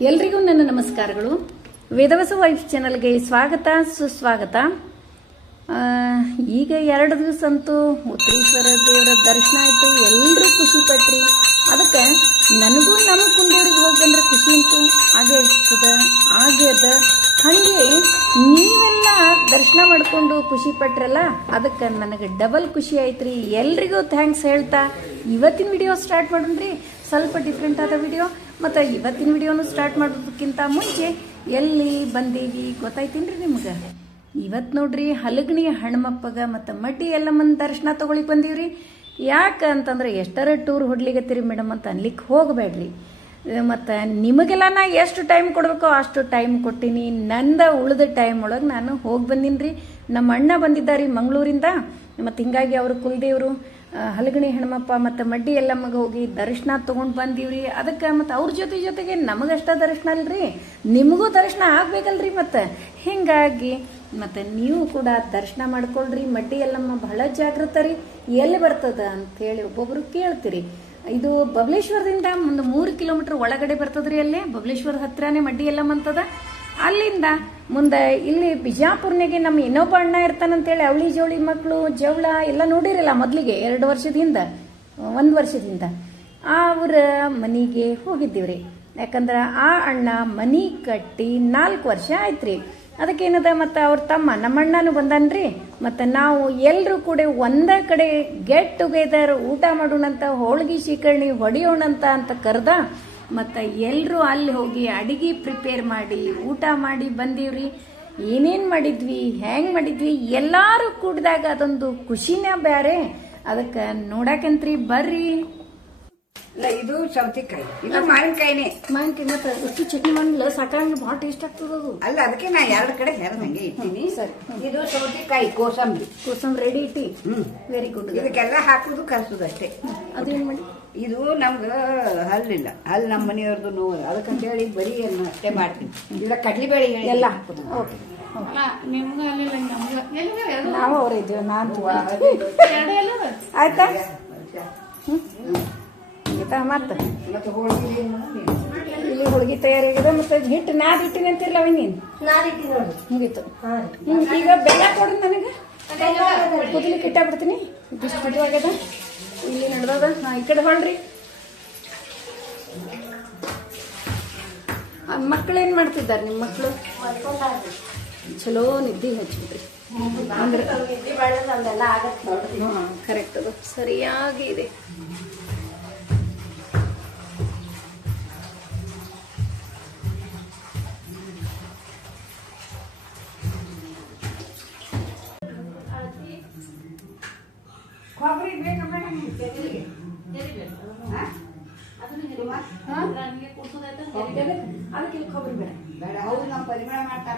ಎಲ್ರಿಗೂ ನನ್ನ ನಮಸ್ಕಾರಗಳು. ವೇದವಸ ವೈಫ್ ಚಾನಲ್ಗೆ ಸ್ವಾಗತ ಸುಸ್ವಾಗತ. ಈಗ 2 ದಿವಸ ಅಂತೂ ಉತ್ತರೇಶ್ವರ ದೇವರ ದರ್ಶನ ಆಯಿತು. ಎಲ್ಲರೂ ಖುಷಿ ಪಟ್ರಿ. ಅದಕ್ಕೆ ನನಗೂ ನಮ್ಮ ಕುಲದೇವ್ರಿಗೆ ಹೋಗಿ ಬಂದ್ರೆ ಖುಷಿ ಅಂತೂ ಹಾಗೆ ಆಗ್ಯದ. ಹಾಗೆ ನೀವೆಲ್ಲ ದರ್ಶನ ಮಾಡಿಕೊಂಡು ಖುಷಿ ಪಟ್ರಲ್ಲ, ಅದಕ್ಕೆ ನನಗೆ ಡಬಲ್ ಖುಷಿ ಆಯ್ತ್ರಿ. ಎಲ್ರಿಗೂ ಥ್ಯಾಂಕ್ಸ್ ಹೇಳ್ತಾ ಇವತ್ತಿನ ವಿಡಿಯೋ ಸ್ಟಾರ್ಟ್ ಮಾಡೋಣ್ರಿ. ಸ್ವಲ್ಪ ಡಿಫ್ರೆಂಟ್ ಆದ ವಿಡಿಯೋ. ಮತ್ತು ಇವತ್ತಿನ ವಿಡಿಯೋನು ಸ್ಟಾರ್ಟ್ ಮಾಡೋದಕ್ಕಿಂತ ಮುಂಚೆ ಎಲ್ಲಿ ಬಂದೀವಿ ಗೊತ್ತಾಯ್ತೇನ್ರಿ ನಿಮ್ಗೆ? ಇವತ್ತು ನೋಡ್ರಿ ಹಲಗಣಿ ಹಣ್ಣಮ್ಮಪ್ಪಗ ಮತ್ತು ಮಡ್ಡಿ ಎಲ್ಲಮ್ಮನ ದರ್ಶನ ತೊಗೊಳಿಕ್ ಬಂದೀವ್ರಿ. ಯಾಕೆ ಅಂತಂದ್ರೆ ಎಷ್ಟರ ಟೂರ್ ಹೊಡ್ಲಿಗತ್ತೀರಿ ಮೇಡಮ್ ಅಂತ ಅನ್ಲಿಕ್ಕೆ ಹೋಗಬೇಡ್ರಿ. ಮತ್ತು ನಿಮಗೆಲ್ಲ ನಾ ಎಷ್ಟು ಟೈಮ್ ಕೊಡಬೇಕೋ ಅಷ್ಟು ಟೈಮ್ ಕೊಟ್ಟಿನಿ. ನಂದ ಉಳಿದ ಟೈಮ್ ಒಳಗೆ ನಾನು ಹೋಗಿ ಬಂದೀನಿ. ನಮ್ಮ ಅಣ್ಣ ಬಂದಿದ್ದಾರೆ ಮಂಗಳೂರಿಂದ. ಮತ್ತು ಹಿಂಗಾಗಿ ಅವರು ಕುಲದೇವರು ಹಲಗಣಿ ಹಣ್ಣಮ್ಮಪ್ಪ ಮತ್ತು ಮಡ್ಡಿ ಎಲ್ಲಮ್ಮಗ ಹೋಗಿ ದರ್ಶನ ತೊಗೊಂಡು ಬಂದೀವ್ರಿ. ಅದಕ್ಕೆ ಮತ್ತು ಅವ್ರ ಜೊತೆಗೆ ನಮಗಷ್ಟ ದರ್ಶನ ಅಲ್ರಿ, ನಿಮಗೂ ದರ್ಶನ ಆಗ್ಬೇಕಲ್ರಿ. ಮತ್ತು ಹಿಂಗಾಗಿ ಮತ್ತು ನೀವು ಕೂಡ ದರ್ಶನ ಮಾಡ್ಕೊಳ್ರಿ. ಮಡ್ಡಿ ಎಲ್ಲಮ್ಮ ಬಹಳ ಜಾಗೃತ ರೀ. ಎಲ್ಲಿ ಬರ್ತದ ಅಂಥೇಳಿ ಒಬ್ಬೊಬ್ರು ಕೇಳ್ತೀರಿ. ಇದು ಬಬಲೇಶ್ವರದಿಂದ ಒಂದು 3 ಕಿಲೋಮೀಟರ್ ಒಳಗಡೆ ಬರ್ತದ್ರಿ. ಅಲ್ಲೇ ಬಬಲೇಶ್ವರ ಹತ್ರನೇ ಮಡ್ಡಿ ಎಲ್ಲಮ್ಮ ಅಂತದ. ಅಲ್ಲಿಂದ ಮುಂದೆ ಇಲ್ಲಿ ಬಿಜಾಪುರ್ನಾಗೆ ನಮ್ಮ ಇನ್ನೊಬ್ಬ ಅಣ್ಣ ಇರ್ತಾನಂತೇಳಿ ಅವಳಿ ಜವಳಿ ಮಕ್ಕಳು ಜವಳ ಎಲ್ಲ ನೋಡಿರಲ್ಲ ಮೊದಲಿಗೆ 1 ವರ್ಷದಿಂದ ಅವ್ರ ಮನೆಗೆ ಹೋಗಿದ್ದೀವ್ರಿ. ಯಾಕಂದ್ರೆ ಆ ಅಣ್ಣ ಮನಿ ಕಟ್ಟಿ 4 ವರ್ಷ ಆಯ್ತ್ರಿ. ಅದಕ್ಕೇನದ ಮತ್ತು ಅವ್ರ ತಮ್ಮ ನಮ್ಮಣ್ಣನೂ ಬಂದನ್ರಿ. ಮತ್ತು ನಾವು ಎಲ್ಲರೂ ಕೂಡ ಒಂದೇ ಕಡೆ ಗೆಟ್ ಟುಗೆದರ್ ಊಟ ಮಾಡೋಣಂತ, ಹೋಳ್ಗಿ ಶೀಕರ್ಣಿ ಹೊಡೆಯೋಣಂತ ಅಂತ ಕರೆದ. ಮತ್ತು ಎಲ್ಲರೂ ಅಲ್ಲಿ ಹೋಗಿ ಅಡಿಗೆ ಪ್ರಿಪೇರ್ ಮಾಡಿ ಊಟ ಮಾಡಿ ಬಂದೀವ್ರಿ. ಏನೇನು ಮಾಡಿದ್ವಿ, ಹೆಂಗೆ ಮಾಡಿದ್ವಿ ಎಲ್ಲರೂ ಕೂಡಿದಾಗ ಅದೊಂದು ಖುಷಿನೇ ಬೇರೆ. ಅದಕ್ಕೆ ನೋಡಕಂತ್ರಿ ಬರ್ರಿ. ಇದು ಸೌತೆಕಾಯಿ, ಇದು ಮಾವಿನಕಾಯಿನೇ. ಮಾವಿನಕಾಯಿ ಮತ್ತೆ ಎಷ್ಟು ಚಟ್ನಿ ಮಾಡಲ್ಲ ಸಾಕಾಗಿ ಭಾಳ ಟೇಸ್ಟ್ ಆಗ್ತದ ಅದು. ಅಲ್ಲ, ಅದಕ್ಕೆ ನಾ 2 ಕಡೆ ಹಂಗೆ ಇಟ್ಟಿನಿ. ಸರಿ, ಇದು ಸೌತೆಕಾಯಿ ಕೋಸಂಬರಿ ರೆಡಿ ಇಟ್ಟಿ. Very good. ಇದಕ್ಕೆಲ್ಲ ಹಾಕುದು ಕಲ್ಸುದು ಅಷ್ಟೇ. ಅದೇನ್ ಮಾಡಿ, ಇದು ನಮ್ಗ ಹಲ್ಲಿಲ್ಲ, ಹಲ್ಲು ನಮ್ಮ ಮನೆಯವ್ರದ್ದು ನೋವು, ಅದಕ್ಕಂತ ಹೇಳಿ ಬರೀ ಅಷ್ಟೇ ಮಾಡ್ತೀನಿ. ಇಲ್ಲ ಕಡ್ಲಿಬೇಳೆ ಎಲ್ಲ ಹಾಕುದು. ಓಕೆ, ನಾವು ಅವ್ರ ಇದ್ದೀವಿ. ನಾನು ಆಯ್ತಾ ಮತ್ತೆ ಇಲ್ಲಿ ಹೋಳಿಗೆ ತಯಾರಾಗಿದೆ. ಮತ್ತೆ ಹಿಟ್ಟು ನಾದ್ ಇಟ್ಟಿನಿ ಅಂತಿರ್ಲ ನೀನ್ ಮುಗೀತು. ಈಗ ಬೆಲ್ಲ ಕೊಡು ನನಗೆ, ಕುದಿಲಿಕ್ಕೆ ಇಟ್ಟಾಗ್ಬಿಡ್ತೀನಿ. ಇದಿಷ್ಟು ಬಿಡುವಾಗ್ಯದ, ಇಲ್ಲಿ ನಡೆದದ. ಈ ಕಡೆ ಹೊಳ್ರಿ. ಮಕ್ಕಳೇನ್ ಮಾಡ್ತಿದ್ದಾರೆ ನಿಮ್ಮ ಮಕ್ಕಳು? ಚಲೋ ನಿದ್ದೆ ಹಚ್ಬಿಟ್ರಿ ಅಂದ್ರೆ ಕರೆಕ್ಟ್, ಅದು ಸರಿಯಾಗಿ ಇದೆ. ಕೊಬ್ಬರಿ ಬೇಕಮ್ಮ ಅದಕ್ಕೆ ಕೊಬ್ಬರಿ ಬೇಡ. ಹೌದು, ನಾವು ಪರಿಮಳ ಮಾಡ್ತಾ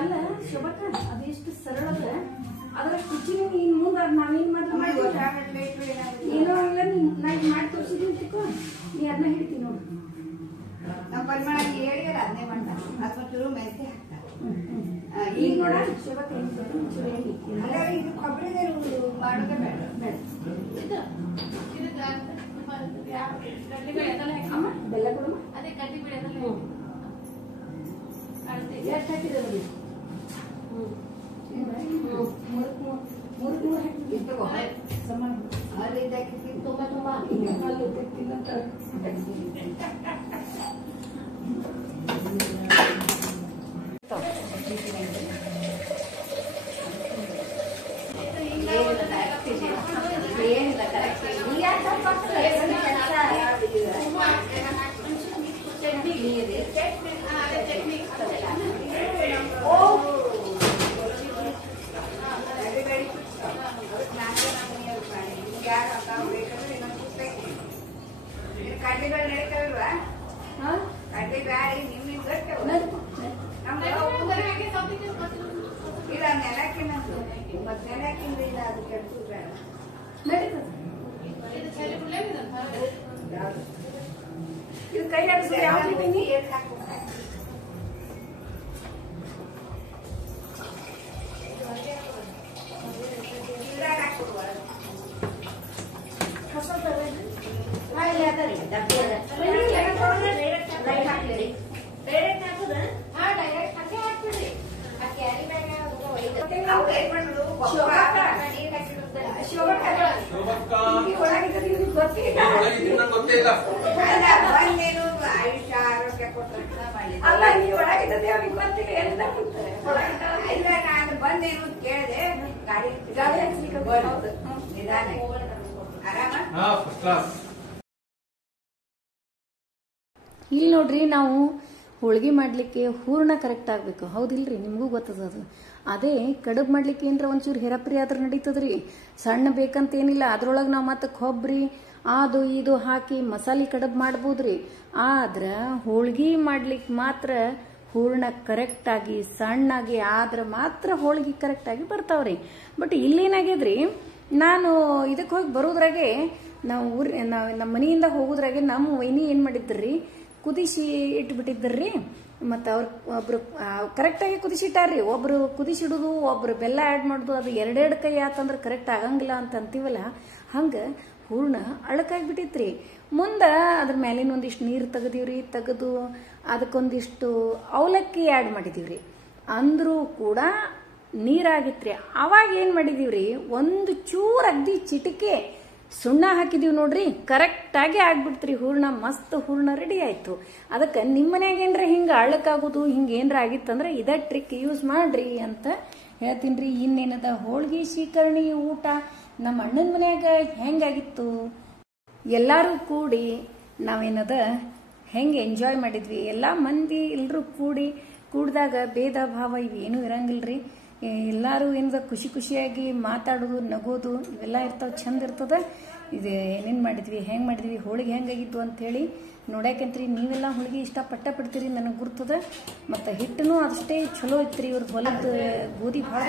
ಅಲ್ಲ ಶೋಭಕ್ಕ, ಅದೆಷ್ಟು ಸರಳದ. ಅದರ ಕುಚಿನ ನೀನ್ ಮುಂದೆ ನಾವೇನ್ ಮಾಡ್ತೀವಿ ಏನೋ ಇಲ್ಲ. ನಾ ಈಗ ಮಾಡಿ ತೋರಿಸಿದೀನಿ ತಿಳ್ಕೊ, ನೀ ಅದನ್ನ ಹೇಳ್ತೀನಿ ನೋಡು. ನಮ್ಮ ಪರಿಮಳ ಹೇಳಿದ್ರೆ ಅದನ್ನೇ ಮಾಡ್ತಾರೆ. ಅಥವಾ ಚೂರು ಮೆಂತೆ ಹಾಕ್ತಾರೆ. ಈಗ ನೋಡ ಶೋಭಕ್ಕ ಇದು ಕೊಬ್ಬರಿ ಮಾಡೋದೇ ಬೇಡ. ಬೆಲ್ಲ ಕೊಡಮ್ಮ. ಎಷ್ಟು ಹಾಕಿದೆ ನೋಡಿ? 3 ಕಡ್ಲಿಗಳು ನಡೀತಾವಲ್ವಾ? ಕಡ್ಲಿ ಬ್ಯಾಡಿ ನಿಮ್ಗೆ ಇಲ್ಲ ನೆಲಕ್ಕೆ ಮತ್ತೆ ನೆಲಕ್ಕಿಂದ ಇಲ್ಲ, ಅದು ಕೆಟ್ಟು ಬೇಡ. ಇದು ಕೈ ಆಡಿಸಿದ್ರೆ ಯಾವ ರೀತಿ ಹಾಕಿ ಬಂದೇನು ಆಯುಷ್ಯ ಆರೋಗ್ಯ ಕೊಟ್ಟರೆ ಅಲ್ಲ ನೀವು ಒಳಗಿದ್ದದೆ ಅವ್ರಿಗೆ ಗೊತ್ತಿಲ್ಲ ಎಲ್ಲ ಇಲ್ಲ ನಾನು ಬಂದೇನು ಕೇಳಿದೆ ಗಾಡಿ ಗಾಡಿ ಹಚ್ಲಿಕ್ಕೆ ಹೌದು ನಿಧಾನ ಆರಾಮ ಇಲ್ಲಿ ನೋಡ್ರಿ ನಾವು ಹೋಳಿಗೆ ಮಾಡ್ಲಿಕ್ಕೆ ಹೂರ್ಣ ಕರೆಕ್ಟ್ ಆಗ್ಬೇಕು ಹೌದಿಲ್ರಿ ನಿಮಗೂ ಗೊತ್ತದ ಅದು ಅದೇ ಕಡುಬು ಮಾಡ್ಲಿಕ್ಕೆ ಏನರ ಒಂಚೂರು ಹೆರಪ್ರಿ ಆದ್ರೆ ನಡೀತದ್ರಿ ಸಣ್ಣ ಬೇಕಂತ ಏನಿಲ್ಲ ಅದ್ರೊಳಗೆ ನಾವು ಮತ್ತೆ ಕೊಬ್ಬರಿ ಅದು ಇದು ಹಾಕಿ ಮಸಾಲೆ ಕಡುಬು ಮಾಡ್ಬೋದ್ರಿ ಆದ್ರೆ ಹೋಳಿಗೆ ಮಾಡ್ಲಿಕ್ಕೆ ಮಾತ್ರ ಹೂರ್ಣ ಕರೆಕ್ಟ್ ಆಗಿ ಸಣ್ಣಾಗಿ ಆದ್ರೆ ಮಾತ್ರ ಹೋಳಿಗೆ ಕರೆಕ್ಟ್ ಆಗಿ ಬರ್ತಾವ್ರಿ ಬಟ್ ಇಲ್ಲೇನಾಗ್ಯದ್ರಿ ನಾನು ಇದಕ್ಕೆ ಹೋಗಿ ಬರೋದ್ರಾಗೆ ನಾವು ನಮ್ಮ ಮನೆಯಿಂದ ಹೋಗೋದ್ರಾಗೆ ನಮ್ಮ ವೈನಿ ಏನು ಮಾಡಿದ್ರಿ ಕುದಿಸಿ ಇಟ್ಬಿಟ್ಟಿದ್ದರ್ರಿ ಮತ್ತು ಅವ್ರು ಒಬ್ರು ಕರೆಕ್ಟಾಗಿ ಕುದಿಸಿಟ್ಟಾರ್ರಿ ಒಬ್ರು ಕುದಿಸಿಡುದು ಒಬ್ರು ಬೆಲ್ಲ ಆ್ಯಡ್ ಮಾಡೋದು ಅದು ಎರಡೆರಡು ಕೈ ಆತಂದ್ರೆ ಕರೆಕ್ಟ್ ಆಗಂಗಿಲ್ಲ ಅಂತ ಅಂತೀವಲ್ಲ ಹಂಗೆ ಹೂರ್ಣ ಅಳಕಾಗ್ಬಿಟ್ಟಿತ್ರಿ ಮುಂದೆ ಅದ್ರ ಮೇಲಿನ ಒಂದಿಷ್ಟು ನೀರು ತೆಗೆದು ಅದಕ್ಕೊಂದಿಷ್ಟು ಅವಲಕ್ಕಿ ಆ್ಯಡ್ ಮಾಡಿದೀವ್ರಿ ಅಂದ್ರೂ ಕೂಡ ನೀರಾಗಿತ್ರಿ ಅವಾಗ ಏನು ಮಾಡಿದೀವ್ರಿ ಒಂದು ಚೂರು ಅಗ್ದಿ ಚಿಟಿಕೆ ಸುಣ್ಣ ಹಾಕಿದೀವಿ ನೋಡ್ರಿ ಕರೆಕ್ಟಾಗಿ ಆಗ್ಬಿಡ್ತ್ರಿ ಹೂರ್ಣ ಮಸ್ತ್ ಹೂರ್ಣ ರೆಡಿ ಆಯ್ತು ಅದಕ್ಕೆ ನಿಮ್ಮ ಮನ್ಯಾಗ ಏನ್ರ ಹಿಂಗೆ ಅಳ್ಳಕ್ಕಾಗೋದು ಹಿಂಗೆ ಏನ್ರ ಆಗಿತ್ತಂದ್ರೆ ಇದ ಟ್ರಿಕ್ ಯೂಸ್ ಮಾಡ್ರಿ ಅಂತ ಹೇಳ್ತೀನಿ ಇನ್ನೇನದ ಹೋಳ್ಗಿ ಶೀಕರಣಿ ಊಟ ನಮ್ಮ ಅಣ್ಣನ ಮನ್ಯಾಗ ಹೆಂಗಾಗಿತ್ತು ಎಲ್ಲರೂ ಕೂಡಿ ನಾವೇನದ ಹೆಂಗೆ ಎಂಜಾಯ್ ಮಾಡಿದ್ವಿ ಎಲ್ಲ ಮಂದಿ ಎಲ್ಲರೂ ಕೂಡಿದಾಗ ಭೇದ ಭಾವ ಇವೇನೂ ಇರಂಗಿಲ್ರಿ ಎಲ್ಲರೂ ಏನದ ಖುಷಿಯಾಗಿ ಮಾತಾಡೋದು ನಗೋದು ಇವೆಲ್ಲ ಇರ್ತಾವ ಚಂದ ಇರ್ತದ ಇದು ಏನೇನು ಮಾಡಿದ್ವಿ ಹೆಂಗೆ ಮಾಡಿದ್ವಿ ಹೋಳಿಗೆ ಹೆಂಗಾಗಿತ್ತು ಅಂಥೇಳಿ ನೋಡ್ಯಾಕಂತ್ರಿ ನೀವೆಲ್ಲ ಹೋಳಿಗೆ ಇಷ್ಟಪಡ್ತೀರಿ ನನಗೆ ಗುರ್ತದ ಮತ್ತು ಹಿಟ್ಟನು ಅಷ್ಟೇ ಚಲೋ ಇತ್ರಿ ಇವ್ರದ್ದು ಹೊಲದ ಗೋಧಿ ಭಾಳ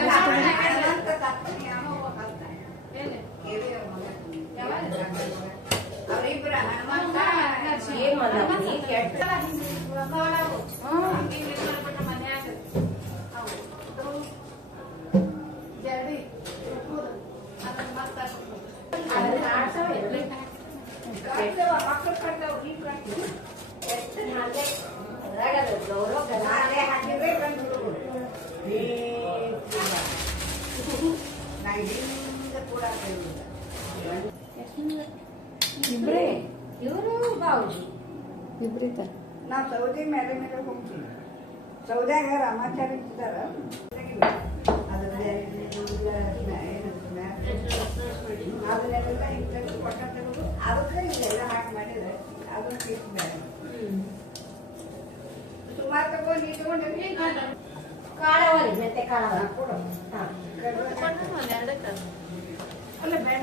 ಇಬ್ರೇ ಇವರು ಬಾವುಜಿ ಇಬ್ರೇ ನಾವು ಸೌದೆ ಮೇಲೆ ಹೋಗ್ತೀವಿ ಸೌದ್ಯಾಗ ರಾಮಾಚಾರ್ಯ ಇದ್ದಾರ ಅದನ್ನೆಲ್ಲ ಇಟ್ಟು ಪಟ್ಟ ತೆಗೆದು ಅದಕ್ಕೆ ಇದೆಲ್ಲ ಹಾಕಿ ಮಾಡಿದ್ರೆ ಅದನ್ನ ತಿಂತಾರೆ ಸುಮಾರು ತಗೊಂಡು ಇಟ್ಕೊಂಡ್ರೆ ಕಾಳವರಿ ಮತ್ತೆ ಕಾಳವ ಕೊಡು ಅಲ್ಲ ಬೇಡ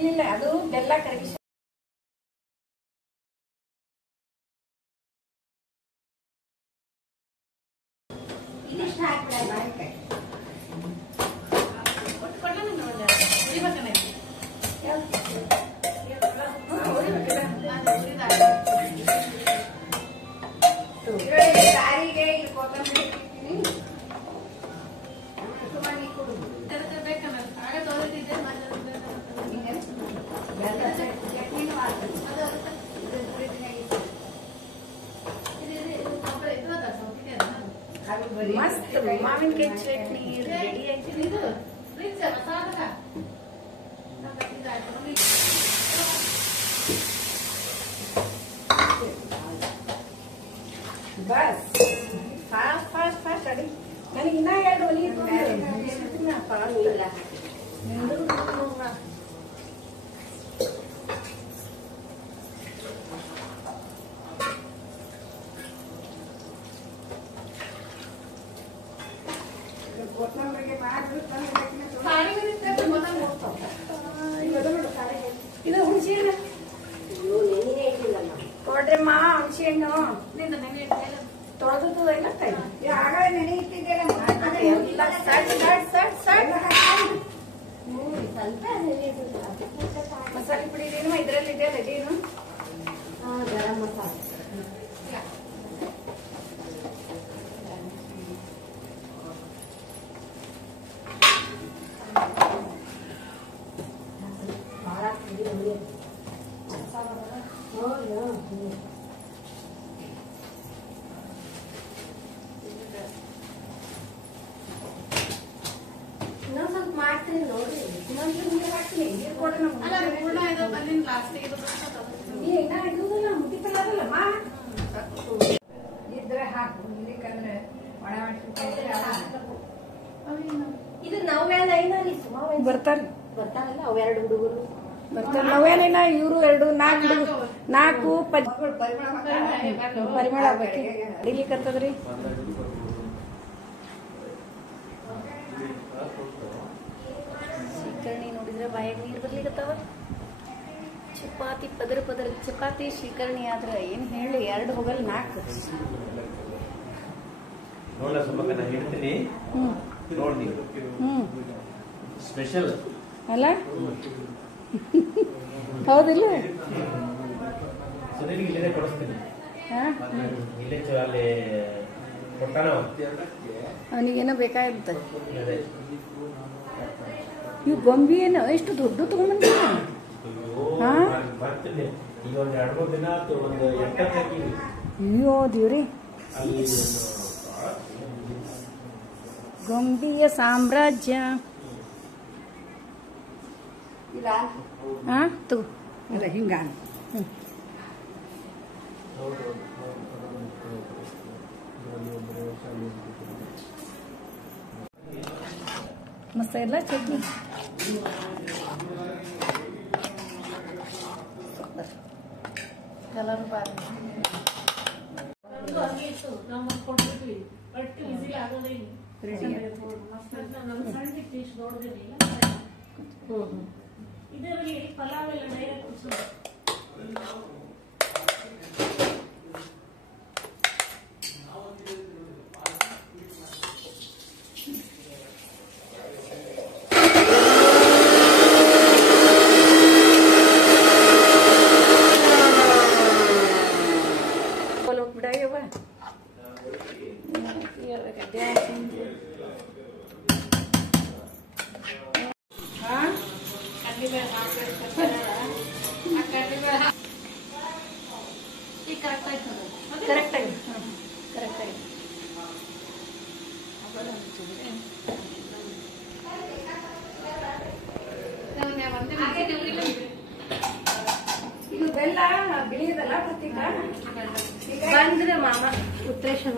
ಇಲ್ಲ ಅದು ಬೆಲ್ಲ ಕರಗಿಸಿ ಇದಿಷ್ಟು ಹಾಕ್ಬಿಡ ಸಾರಿಗೆ ಇಲ್ಲಿ ಕೊತ್ತಂಬರಿ ಸುಮಾರು ನೀ ಕೊಡು ಮಸ್ತ್ ಮಾವಿನಕಾಯಿ ಚಟ್ನಿ ರೆಡಿ ಆಯ್ತು ಬಸ್ ಫಾಸ್ಟ್ ಅಡಿ ನನಗೆ ಇನ್ನ 2 ಒಲಿ ಕೊತ್ತಂಬರಿಗೆ ಮಾಡಿದ್ರು ಇದು ಹುಣಸೆ ಹಣ್ಣು ಕೊಡ್ರಮ್ಮ ಹುಣಸೆ ಹಣ್ಣು ತೊಳೆದು ಎಲ್ಲ ಆಗಲೇ ನೆನೆ ಇಟ್ಟಿದ್ದೇನೆ ಮಸಾಲೆ ಪುಡಿ ಇದೇನು ಇದರಲ್ಲಿ ಇದೆಯಲ್ಲ ಇದೇನು ಗರಂ ಮಸಾಲ ಇನ್ನೊಂದ್ ಸ್ವಲ್ಪ ಮಾಡ್ತೀನಿ ನೋಡ್ರಿ ಇನ್ನೊಂದು ಇದ್ರೆ ಹಾಕು ಇಲ್ಲಿಕಂದ್ರೆ ಒಣ ಇದು ನವ್ಯಾನ ಐನಲ್ಲಿ ಸುಮಾರು ಬರ್ತಾರ ಬರ್ತಾರಲ್ಲ ಅವೆರಡು ಹುಡುಗರು ಬರ್ತಾರ ನಾವೇನೇನ ಇವ್ರು 2 4 ಪರಿಮಳ ಆಗ್ಬೇಕು ಅಡಿಲಿಕ್ಕತ್ತದ್ರಿ. ಶ್ರೀಕರ್ಣಿ ನೋಡಿದ್ರೆ ಬಾಯಾಗ ನೀರು ಬರ್ಲಿಕ್ಕತ್ತಾವ. ಚಪಾತಿ ಪದರ ಚಪಾತಿ ಶ್ರೀಕರ್ಣಿ ಆದ್ರ ಏನ್ ಹೇಳಿ 2 ಹೋಗಲ್ 4. ನೋಡ ಸ್ವಲ್ಪ ನಾನು ಹೇಳ್ತೀನಿ ನೋಡಿ ಸ್ಪೆಷಲ್ ಅಲ್ಲ ಹೌದಿಲ್ಲ? ಸುನಿಲ್ಗೆ ಇಲ್ಲೇ ಕೊಡಿಸ್ತೀನಿ. ಇಲ್ಲೇ ಅಲ್ಲಿ ಕೊಟ್ಟಾನ ಅವನಿಗೇನೋ ಬೇಕಾಗಿರುತ್ತೆ. ಇವು ಗೊಂಬಿ ಏನೋ ಎಷ್ಟು ದೊಡ್ಡ ತಗೊಂಡ್ಬಂದ. ಬರ್ತೀನಿ ಈಗ ಒಂದು 2-3 ದಿನ ಆಯ್ತು. ಒಂದು 8 ಹಾಕಿವಿ. ಅಯ್ಯೋ ದೇವ್ರಿ, ಅಲ್ಲಿ ಗೊಂಬಿಯ ಸಾಮ್ರಾಜ್ಯ. ಇಲ್ಲ ತಗೋ ಅಲ್ಲ ಹಿಂಗ ಮಸ್ತ ಇಲ್ಲ ಚಟ್ನಿ. ಕಲರ್ ಬಾರಿ. ಇದರಲ್ಲಿ ಪಲಾವ್ ಎಲ್ಲ ಡೈರೆಕ್ಟ್ ಬಿಡಾಯವ ಕರೆಕ್ಟ್ ಆಗಿ ಇದು ಬೆಲ್ಲ ಬಿಳಿಯದಲ್ಲ ಪ್ರತೀಕ ಬಂದ್ರೆ ಮಾಮ ಉತ್ತರೇಶ್ವರ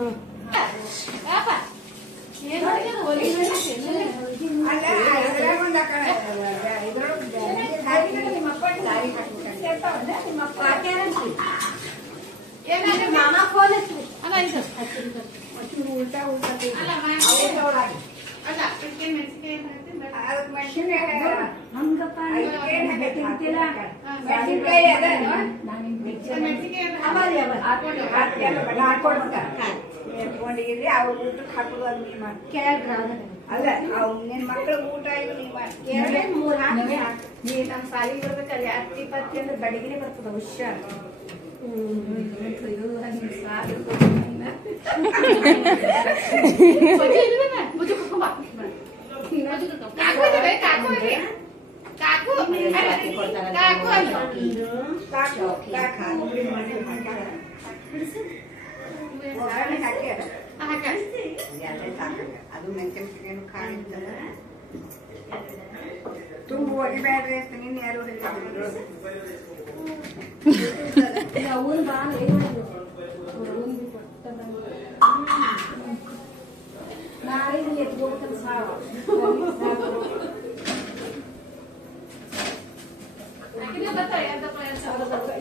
ಮಾಮ ಫೋನ್ ಉಲ್ಟಾ ಇಟ್ಕೊಂಡಿರಿ ಅವ್ರ ಊಟಕ್ಕೆ ಹಾಕೋದು ಅದು ನೀ ಮಾಡಿ ಅಲ್ಲ ಅವ್ ನಿನ್ ಮಕ್ಳ ಊಟ ಇದು ನೀ ಮಾಡಿ ನೀ ನಮ್ ಸಾಲಿಗೆ ಬರ್ಬೇಕಲ್ಲ 10-20 ಅಂದ್ರೆ ಬಡಿಗೆನೆ ಬರ್ತದ ಹುಷಾರ್. ಅದು ಮೆಂತೆನು ಕಾಣಿಸ್ತದ ತುಂಬ ಒಗಿಬೇಡ್ರಿ ಅಂತ ನಿನ್ನ ಯಾರು ನಾಳೆ ಎತ್ಕೊಡ್ತಾನೆ ಸಾವ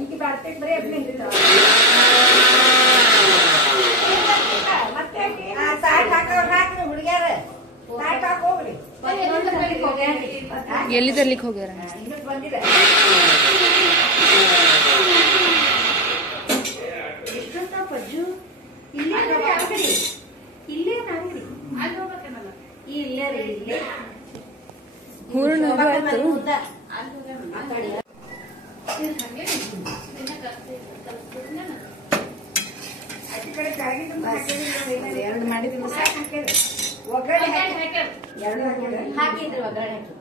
ಈಗ ಬರ್ತೈತೆ ಬರೀ ಮತ್ತೆ ಸಾಕ್ ಹಾಕ್ರಿ ಹುಡುಗ್ಯಾರ ಸಾಕ್ ಹಾಕ್ ಹೋಗ್ರಿ. ಎಲ್ಲಿ ತರ್ಲಿಕ್ಕೆ ಹೋಗ್ಯಾರ? ಇದಕ್ಕೆ ಬಂದಿದೆ ಎಷ್ಟೊತ್ತ ಪಜ್ಜು ಇಲ್ಲೇ ಇಲ್ಲೇ ನಾವಿರಿ ಇಲ್ಲೇ ರೀ ಇಲ್ಲೇ ಹೂರ್ಣ ಅತಿ ಕಡೆ ಕೆಳಗಿದ್ದು ಎರಡು ಮಾಡಿದ್ರು ಸಾಕು ಹಾಕಿದ್ರೆ ಒಗ್ಗರಣೆ ಎರಡು ಹಾಕಿದ್ರಿ ಒಗ್ಗರಣೆ ಹಾಕಿ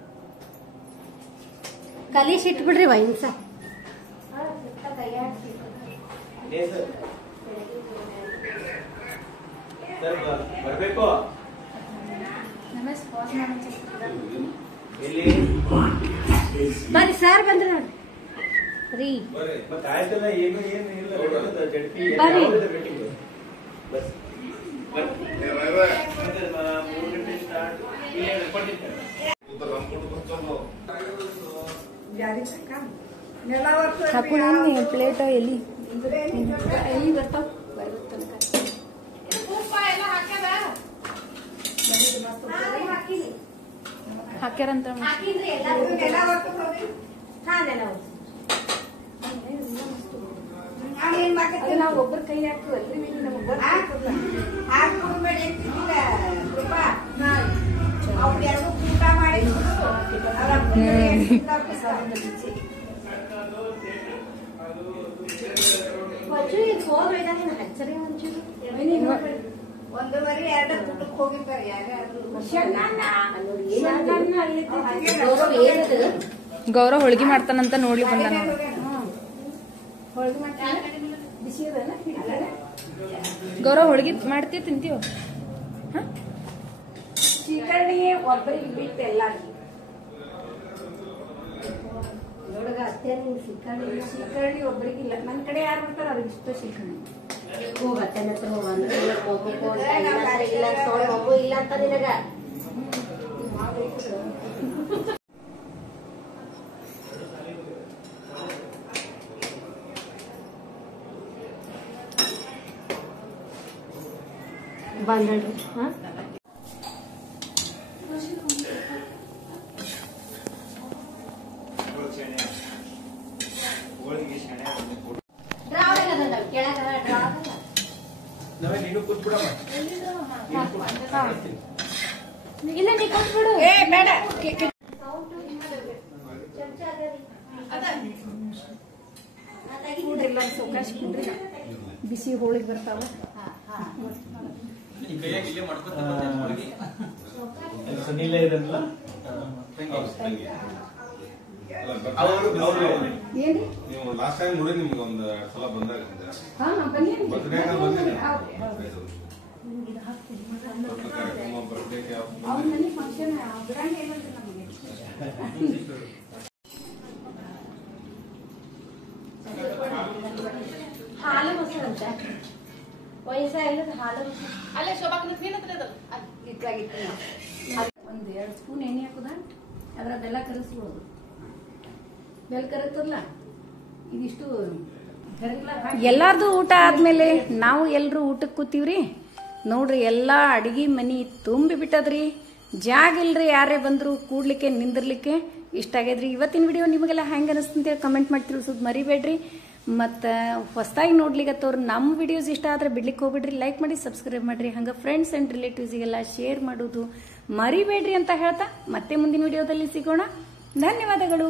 ಕಲಿಸಿ ಇಟ್ಬಿಡ್ರಿ ವೈನ್ಸ ಬರ್ಬೇಕು ಎಲ್ಲಿ ಬರ್ರಿ ಸರ್ ಬಂದ್ರ ನೋಡ್ರಿ ರೀ ಮತ್ತೆ ಆಯ್ತಲ್ಲ ಏನು ಇಲ್ಲ ಜಡ್ಪಿ ಬರ್ರಿ. ಬಸ್ 3 ಗಂಟೆ ಸ್ಟಾರ್ಟ್ ಹಾಕೊಂಡು ಪ್ಲೇಟ್ ಎಲ್ಲಿ ಎಲ್ಲಿ ಬರ್ತಾವ ಹಾಕ್ಯಾರಂತ ಹಾಕಿದ್ರಿ ನಾವು ಒಬ್ಬರ ಕೈ ಹಾಕ್ತೀವಲ್ರಿ ಹಾಕ್ಬಿಡ್ಬೇಡಿ ಅವ್ರು ಎರಡು ಊಟ ಮಾಡಿ ಒಂದೂವರೆ 2 ಊಟಕ್ಕೆ ಹೋಗಿದ್ದಾರೆ ಯಾರ್ಯಾರು ಗೌರವ್ ಹೋಳಿಗೆ ಮಾಡ್ತಾನಂತ ನೋಡಿ ಬಂದ ಹೋಳಿಗೆ ಮಾಡ್ತಾರೆ ಬಿಸಿ ಅದಲ್ಲ ಗೌರವ್ ಹೋಳಿಗೆ ಮಾಡ್ತೀವಿ ತಿಂತೀವ ಶೀಕರ್ಣಿ ಒಬ್ಬರಿಗೆ ಬಿಟ್ಟು ಎಲ್ಲಾರ್ಗಿ ನೋಡಗ ಅತ್ತೆ ಶೀಕರ್ಣಿ ಒಬ್ಬರಿಗಿಲ್ಲ ನನ್ನ ಕಡೆ ಯಾರು ಬರ್ತಾರ ಅವ್ರಿಗೆ ಇಷ್ಟ ಶೀಕರ್ಣಿ ಹೋಗ ಅತ್ತನ ಹತ್ರ ಹೋಗ ಇಲ್ಲ ಮಗು ಇಲ್ಲ ಅಂತ ನಿನಗ ಬಂದ್ರಿ ಹಾ ನಾವೇ ನೀನು ಕೂತ್ಬಿಡಮ್ಮ ಇಲ್ಲ ನೀ ಕೊಟ್ಬಿಡು ಏ ಬೇಡ ಕೂಡ್ರಿಲ್ಲ ಸೌಕಾಶ ಕೂಡ್ರಿ ಬಿಸಿ ಹೋಳಿಗೆ ಬರ್ತಾವ ಸುನೀಲ ಇದನ್ನಲ್ಲ ಏನ್ರಿ ನೀವು ಲಾಸ್ಟ್ ಟೈಮ್ ನೋಡಿ ನಿಮ್ಗೆ ಒಂದು 2 ಸಲ ಬಂದಾಗ ಹಾ ಬನ್ನಿ ಅವ್ರ ಮನೆ ಫಂಕ್ಷನ್ ಬಿಡಂಗ ಏನಂದ್ರೆ ನಮಗೆ ಹಾಲು ಮೊಸರಂತ ವಯಸ್ಸ ಎಲ್ಲ ಹಾಲು ಮೊಸರು ಅಲ್ಲೇ ಶೋಭಾಕನ ಕ್ಲೀನ್ ಹತ್ರ ಅದಲ್ಲ ಇಟ್ಟಾಗಿತ್ತು ಒಂದು 2 ಸ್ಪೂನ್ ಎಣ್ಣೆ ಹಾಕುದ ಅದ್ರ ಬೆಲ್ಲ ಕರಗಿಸ್ಬೋದು ಬೆಲ್ಲ ಕರಗ್ತದಲ್ಲ ಇದಿಷ್ಟು ಎಲ್ಲಾರ್ದು ಊಟ ಆದ್ಮೇಲೆ ನಾವು ಎಲ್ರು ಊಟಕ್ಕೆ ಕೂತೀವ್ರಿ ನೋಡ್ರಿ ಎಲ್ಲಾ ಅಡಿಗೆ ಮನಿ ತುಂಬಿ ಬಿಟ್ಟದ್ರಿ ಜಾಗ ಇಲ್ರಿ ಯಾರೇ ಬಂದ್ರು ಕೂಡ್ಲಿಕ್ಕೆ ನಿಂದಿರ್ಲಿಕ್ಕೆ ಇಷ್ಟ ಆಗೈದ್ರಿ ಇವತ್ತಿನ ವಿಡಿಯೋ ನಿಮಗೆಲ್ಲ ಹೆಂಗ ಅನಿಸ್ತಂತ ಕಮೆಂಟ್ ಮಾಡಿ ತಿಳಿಸೋದು ಮರಿಬೇಡ್ರಿ ಮತ್ತು ಹೊಸದಾಗಿ ನೋಡ್ಲಿಕ್ಕತ್ತವ್ರು ನಮ್ಮ ವಿಡಿಯೋಸ್ ಇಷ್ಟ ಆದ್ರೆ ಬಿಡ್ಲಿಕ್ಕೆ ಹೋಗ್ಬಿಡ್ರಿ ಲೈಕ್ ಮಾಡಿ ಸಬ್ಸ್ಕ್ರೈಬ್ ಮಾಡ್ರಿ ಹಂಗೆ ಫ್ರೆಂಡ್ಸ್ ಆ್ಯಂಡ್ ರಿಲೇಟಿವ್ಸಿಗೆಲ್ಲ ಶೇರ್ ಮಾಡೋದು ಮರಿಬೇಡ್ರಿ ಅಂತ ಹೇಳ್ತಾ ಮತ್ತೆ ಮುಂದಿನ ವಿಡಿಯೋದಲ್ಲಿ ಸಿಗೋಣ ಧನ್ಯವಾದಗಳು.